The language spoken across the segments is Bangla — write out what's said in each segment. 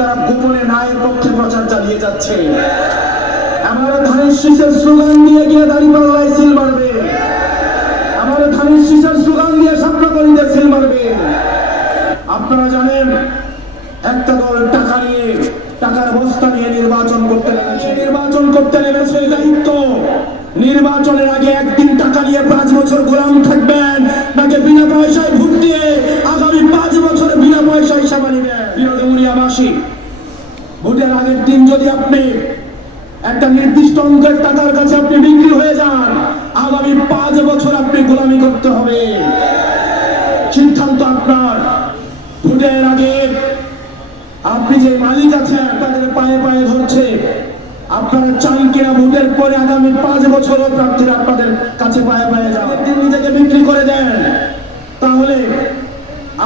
তারা গোপনে ন্যায়ের পক্ষে প্রচার চালিয়ে যাচ্ছে। আমার ধানের শীষের স্লোগান দিয়ে গিয়ে দাঁড়িপাল্লায় সিল মারবে, আমার ধানের শীষের স্লোগান দিয়ে স্বপ্নকরীদের সিল মারবে। আপনারা জানেন একটা দল টাকা নিয়ে, টাকার বস্তা নিয়ে নির্বাচন করতে নেমেছে। দায়িত্ব নির্বাচনের আগে একদিন টাকা নিয়ে 5 বছর গোলাম থাকবেন, নাকি বিনা পয়সায় ভোট দিয়ে আগামী 5 বছরে বিনা পয়সায় সেবা নেবেন। প্রিয় ডুমুরিয়াবাসী, ভোটের আগের দিন যদি আপনি একটা নির্দিষ্ট অঙ্কের টাকার কাছে আপনি বিক্রি হয়ে যান, আগামী 5 বছর আপনি গোলামি করতে হবে। সিদ্ধান্ত আপনার। ভোটের আগে আপনি যে মালিক আছেন তাদের পায়ে পায়ে ধরছে, আপনারা চান কিনা ভোটের পরে আগামী 5 বছরও প্রার্থীরা আপনাদের কাছে পায়ে পায়ে যান? নিজেকে বিক্রি করে দেন, তাহলে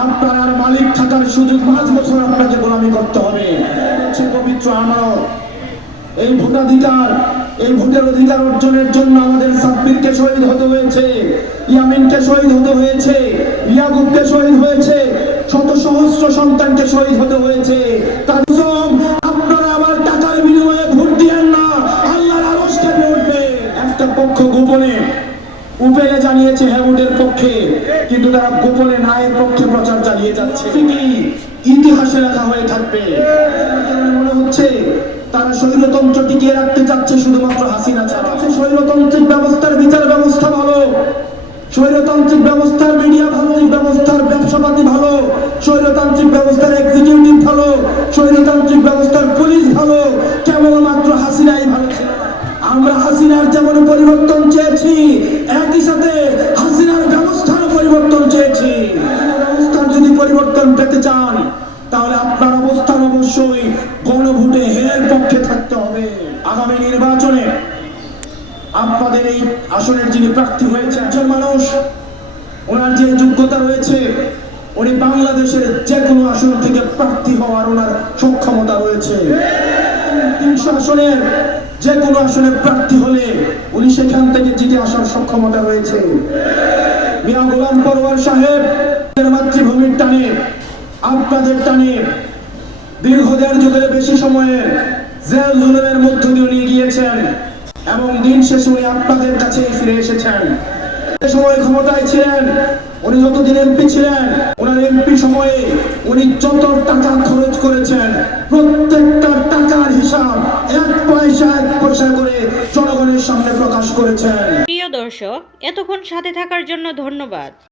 আপনার আর মালিক থাকার সুযোগ 5 বছর আপনাকে গোলামি করতে হবে। হচ্ছে পবিত্র আমানত। এই ভোটাধিকার, এই ভোটের অধিকার অর্জনের জন্য আমাদের সাব্বিরকে শহীদ হতে হয়েছে, ইয়ামিনকে শহীদ হতে হয়েছে, ইয়াকুবকে শহীদ হয়েছে, শত সহস্র সন্তানকে শহীদ হতে হয়েছে। আপনারা আমার টাকার বিনিময়ে ভোট দিয়েন না, আল্লাহর আরশকে ভোটবে। একটা পক্ষ গোপনে উপেলে জানিয়েছে হ্যাঁ ভোটের পক্ষে, কিন্তু তারা গোপনে ন্যায়ের পক্ষে প্রচার চালিয়ে যাচ্ছে। ইতিহাসে লেখা হয়ে থাকবে। মনে হচ্ছে তারা স্বৈরতন্ত্র টিকিয়ে রাখতে চাচ্ছে শুধুমাত্র হাসিনা ছাড়া। স্বৈরতান্ত্রিক ব্যবস্থার বিচার ব্যবস্থা ভালো, স্বৈরতান্ত্রিক ব্যবস্থার মিডিয়া ভালো, ব্যবস্থার ব্যবসাপাতি ভালো, স্বৈরতান্ত্রিক ব্যবস্থার এক্সিকিউটিভ ভালো, স্বৈরতান্ত্রিক ব্যবস্থার পুলিশ ভালো, কেবলমাত্র হাসিনাই ভালো ছিল। আমরা হাসিনার যেমন পরিবর্তন চেয়েছি, একই সাথে হাসিনার ব্যবস্থার পরিবর্তন চেয়েছি। ব্যবস্থার যদি পরিবর্তন পেতে চান, তাহলে আপনার অবস্থান অবশ্যই গণভোটে হের পক্ষে থাকতে হবে। আগামী নির্বাচনে আপনাদের এই আসনের যিনি প্রার্থী হয়েছে, একজন মানুষ, ওনার যে যোগ্যতা রয়েছে, উনি বাংলাদেশের যে কোনো আসন থেকে প্রার্থী হওয়ার ওনার সক্ষমতা রয়েছে। 300 আসনের যে কোনো আসনে প্রার্থী হলে উনি সেখান থেকে জিতে আসার সক্ষমতা রয়েছে। মিয়া গোলাম পরওয়ার সাহেব মাতৃভূমির টানে, আপনাদের টানে দীর্ঘ 1.5 যুগের বেশি সময়ের জেল জুলুমের মধ্য দিয়ে নিয়ে গিয়েছেন এবং দিন শেষে উনি আপনাদের কাছে ফিরে এসেছেন। যে সময় ক্ষমতায় ছিলেন, উনি যতদিন এমপি ছিলেন, ওনার এমপি সময়ে উনি যত টাকা খরচ করেছেন, প্রত্যেকটা টাকার হিসাব 1 পয়সা 1 পয়সা করে জনগণের সামনে প্রকাশ করেছেন। প্রিয় দর্শক, এতক্ষণ সাথে থাকার জন্য ধন্যবাদ।